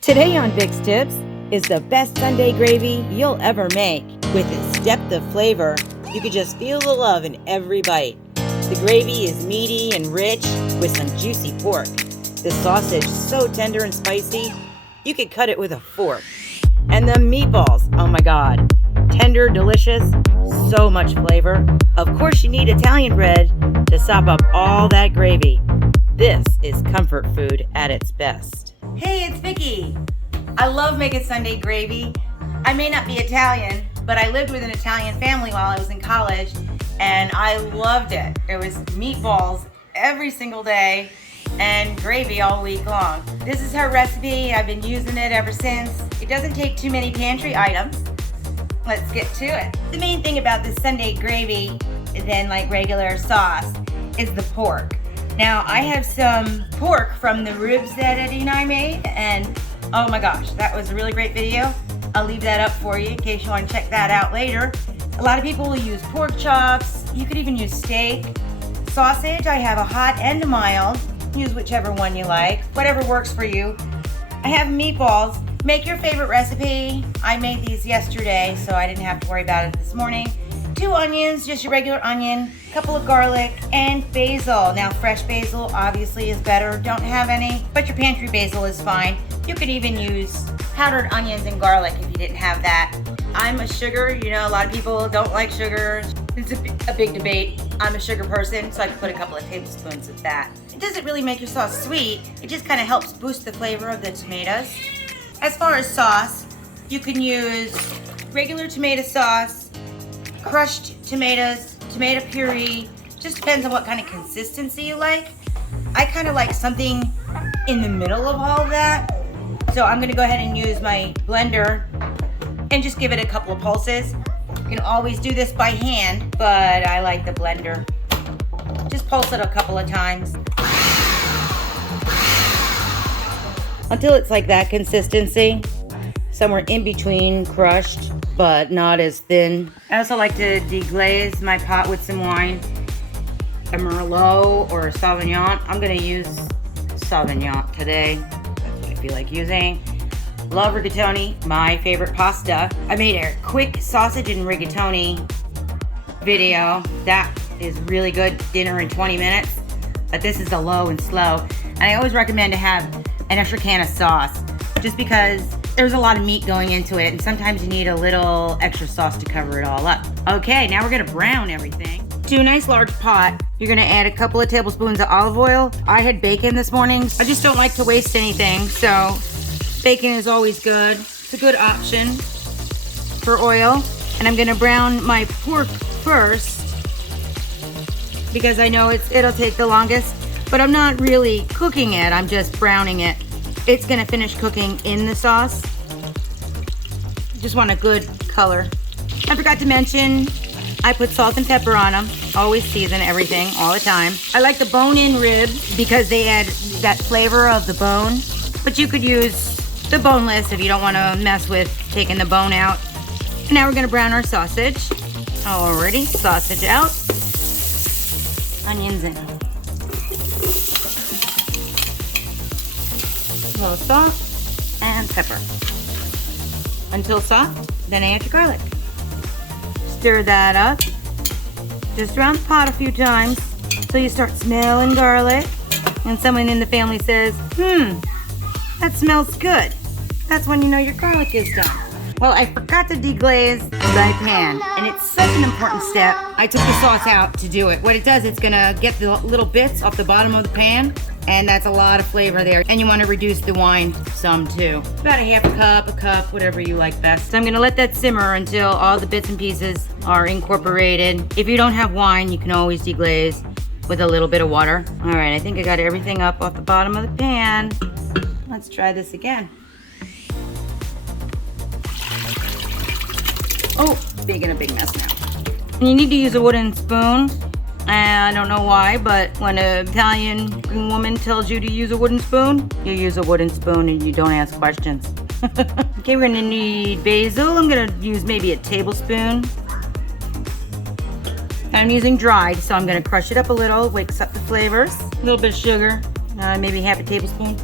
Today on Vic's Tips is the best Sunday gravy you'll ever make. With its depth of flavor, you can just feel the love in every bite. The gravy is meaty and rich with some juicy pork. The sausage so tender and spicy, you could cut it with a fork. And the meatballs, oh my god, tender, delicious, so much flavor. Of course you need Italian bread to sop up all that gravy. This is comfort food at its best. Hey, it's Vicky. I love making Sunday gravy. I may not be Italian, but I lived with an Italian family while I was in college, and I loved it. It was meatballs every single day and gravy all week long. This is her recipe. I've been using it ever since. It doesn't take too many pantry items. Let's get to it. The main thing about this Sunday gravy than like regular sauce is the pork. Now, I have some pork from the ribs that Eddie and I made, and oh my gosh, that was a really great video. I'll leave that up for you in case you want to check that out later. A lot of people will use pork chops. You could even use steak. Sausage, I have a hot and a mild. Use whichever one you like, whatever works for you. I have meatballs. Make your favorite recipe. I made these yesterday, so I didn't have to worry about it this morning. 2 onions, just your regular onion, a couple of garlic, and basil. Now, fresh basil obviously is better. Don't have any, but your pantry basil is fine. You could even use powdered onions and garlic if you didn't have that. I'm a sugar, a lot of people don't like sugar. It's a big debate. I'm a sugar person, so I can put a couple of tablespoons of that. It doesn't really make your sauce sweet. It just kind of helps boost the flavor of the tomatoes. As far as sauce, you can use regular tomato sauce, crushed tomatoes, tomato puree, just depends on what kind of consistency you like. I kind of like something in the middle of all of that. So I'm gonna go ahead and use my blender and just give it a couple of pulses. You can always do this by hand, but I like the blender. Just pulse it a couple of times. Until it's like that consistency, somewhere in between crushed, but not as thin. I also like to deglaze my pot with some wine, a Merlot or a Sauvignon. I'm gonna use Sauvignon today. That's what I feel like using. Love rigatoni, my favorite pasta. I made a quick sausage and rigatoni video. That is really good, dinner in 20 minutes. But this is a low and slow. And I always recommend to have an extra can of sauce, just because there's a lot of meat going into it, and sometimes you need a little extra sauce to cover it all up. Okay, now we're gonna brown everything. To a nice large pot, you're gonna add a couple of tablespoons of olive oil. I had bacon this morning. I just don't like to waste anything, so bacon is always good. It's a good option for oil. And I'm gonna brown my pork first, because I know it'll take the longest, but I'm not really cooking it, I'm just browning it. It's gonna finish cooking in the sauce. Just want a good color. I forgot to mention, I put salt and pepper on them. Always season everything, all the time. I like the bone-in ribs because they add that flavor of the bone. But you could use the boneless if you don't wanna mess with taking the bone out. And now we're gonna brown our sausage. Alrighty, sausage out. Onions in. A little salt and pepper. Until soft, then add your garlic. Stir that up. Just around the pot a few times so you start smelling garlic. And someone in the family says, that smells good. That's when you know your garlic is done. Well, I forgot to deglaze my pan, and it's such an important step. I took the sauce out to do it. What it does, it's gonna get the little bits off the bottom of the pan, and that's a lot of flavor there. And you wanna reduce the wine some too. About a half a cup, whatever you like best. So I'm gonna let that simmer until all the bits and pieces are incorporated. If you don't have wine, you can always deglaze with a little bit of water. All right, I think I got everything up off the bottom of the pan. Let's try this again. Oh, making a big mess now. And you need to use a wooden spoon. I don't know why, but when an Italian woman tells you to use a wooden spoon, you use a wooden spoon and you don't ask questions. Okay, we're gonna need basil. I'm gonna use maybe a tablespoon. I'm using dried, so I'm gonna crush it up a little, wakes up the flavors. A little bit of sugar, maybe half a tablespoon.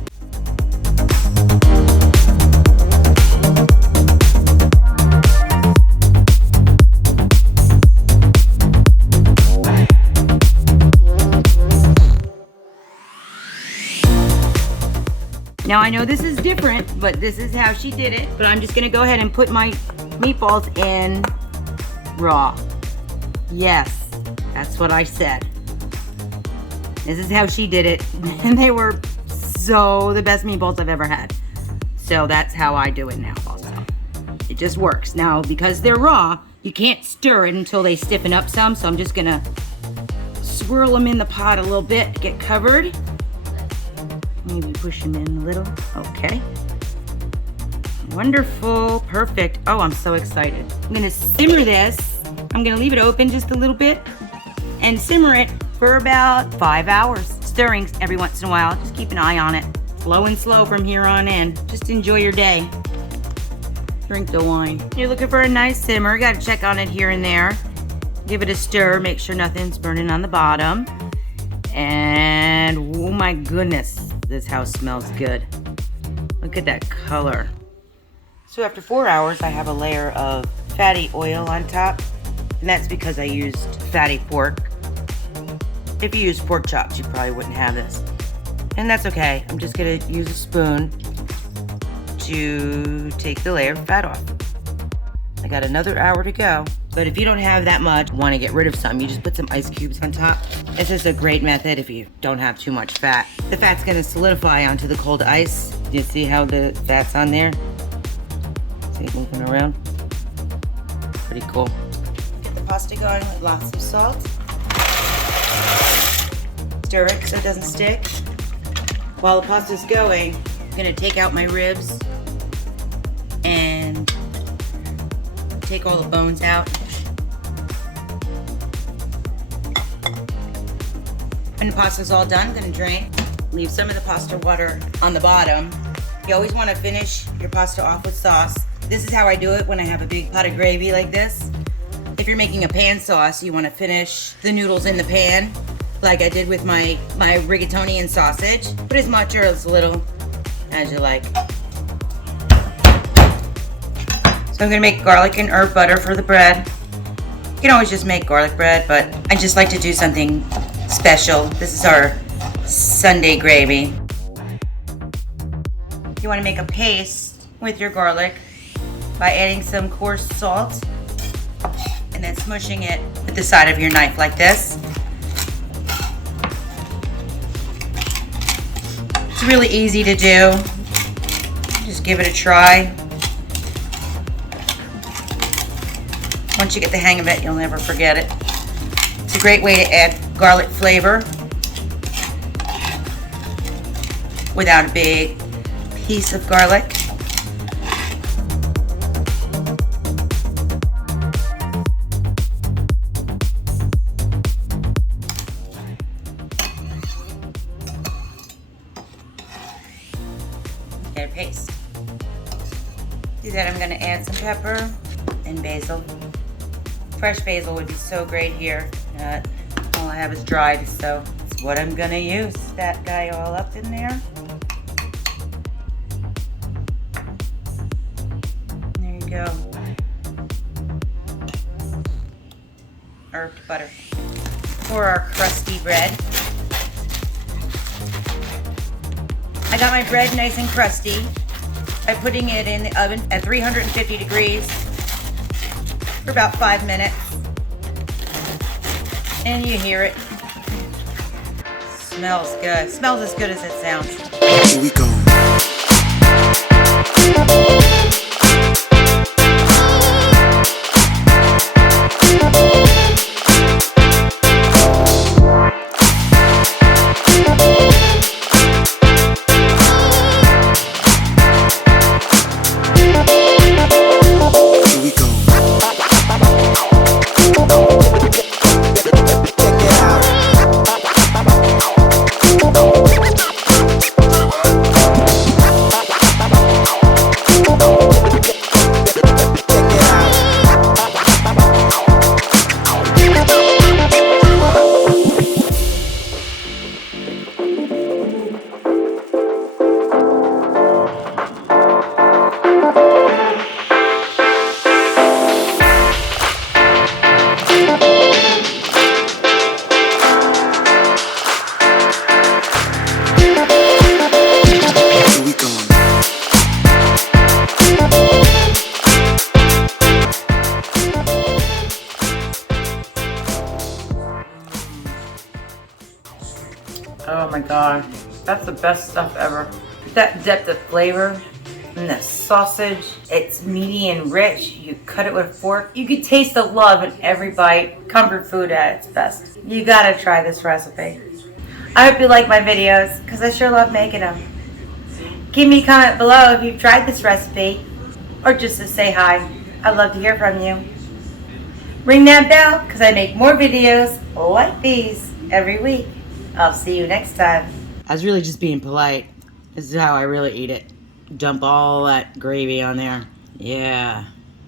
Now I know this is different, but this is how she did it. But I'm just gonna go ahead and put my meatballs in raw. Yes, that's what I said. This is how she did it. And they were so the best meatballs I've ever had. So that's how I do it now also. It just works. Now, because they're raw, you can't stir it until they stiffen up some. So I'm just gonna swirl them in the pot a little bit, get covered. Maybe push them in a little. Okay. Wonderful, perfect. Oh, I'm so excited. I'm gonna simmer this. I'm gonna leave it open just a little bit and simmer it for about 5 hours. Stirring every once in a while, just keep an eye on it. Slow and slow from here on in. Just enjoy your day. Drink the wine. You're looking for a nice simmer, gotta check on it here and there. Give it a stir, make sure nothing's burning on the bottom. And oh my goodness, this house smells good. Look at that color. So after 4 hours, I have a layer of fatty oil on top. And that's because I used fatty pork. If you use pork chops, you probably wouldn't have this. And that's okay. I'm just gonna use a spoon to take the layer of fat off. I got another hour to go. But if you don't have that much, want to get rid of some, you just put some ice cubes on top. This is a great method if you don't have too much fat. The fat's gonna solidify onto the cold ice. You see how the fat's on there? See it moving around? Pretty cool. Get the pasta going with lots of salt. Stir it so it doesn't stick. While the pasta's going, I'm gonna take out my ribs and take all the bones out. When the pasta's all done, I'm gonna drain. Leave some of the pasta water on the bottom. You always wanna finish your pasta off with sauce. This is how I do it when I have a big pot of gravy like this. If you're making a pan sauce, you wanna finish the noodles in the pan, like I did with my rigatoni and sausage. Put as much or as little as you like. So I'm gonna make garlic and herb butter for the bread. You can always just make garlic bread, but I just like to do something special. This is our Sunday gravy. You wanna make a paste with your garlic by adding some coarse salt and then smushing it with the side of your knife like this. It's really easy to do. Just give it a try. Once you get the hang of it, you'll never forget it. It's a great way to add garlic flavor without a big piece of garlic. Get a paste. To that, I'm going to add some pepper and basil. Fresh basil would be so great here. All I have is dried, so it's what I'm gonna use. That guy all up in there. There you go. Earthed butter. For our crusty bread. I got my bread nice and crusty by putting it in the oven at 350 degrees for about 5 minutes. And you hear it. Smells good. Smells as good as it sounds. Here we go. Here we go. That's the best stuff ever. That depth of flavor and the sausage, it's meaty and rich. You cut it with a fork. You can taste the love in every bite. Comfort food at its best. You gotta try this recipe. I hope you like my videos, because I sure love making them. Give me a comment below if you've tried this recipe, or just to say hi. I'd love to hear from you. Ring that bell, because I make more videos like these every week. I'll see you next time. I was really just being polite. This is how I really eat it. Dump all that gravy on there. Yeah.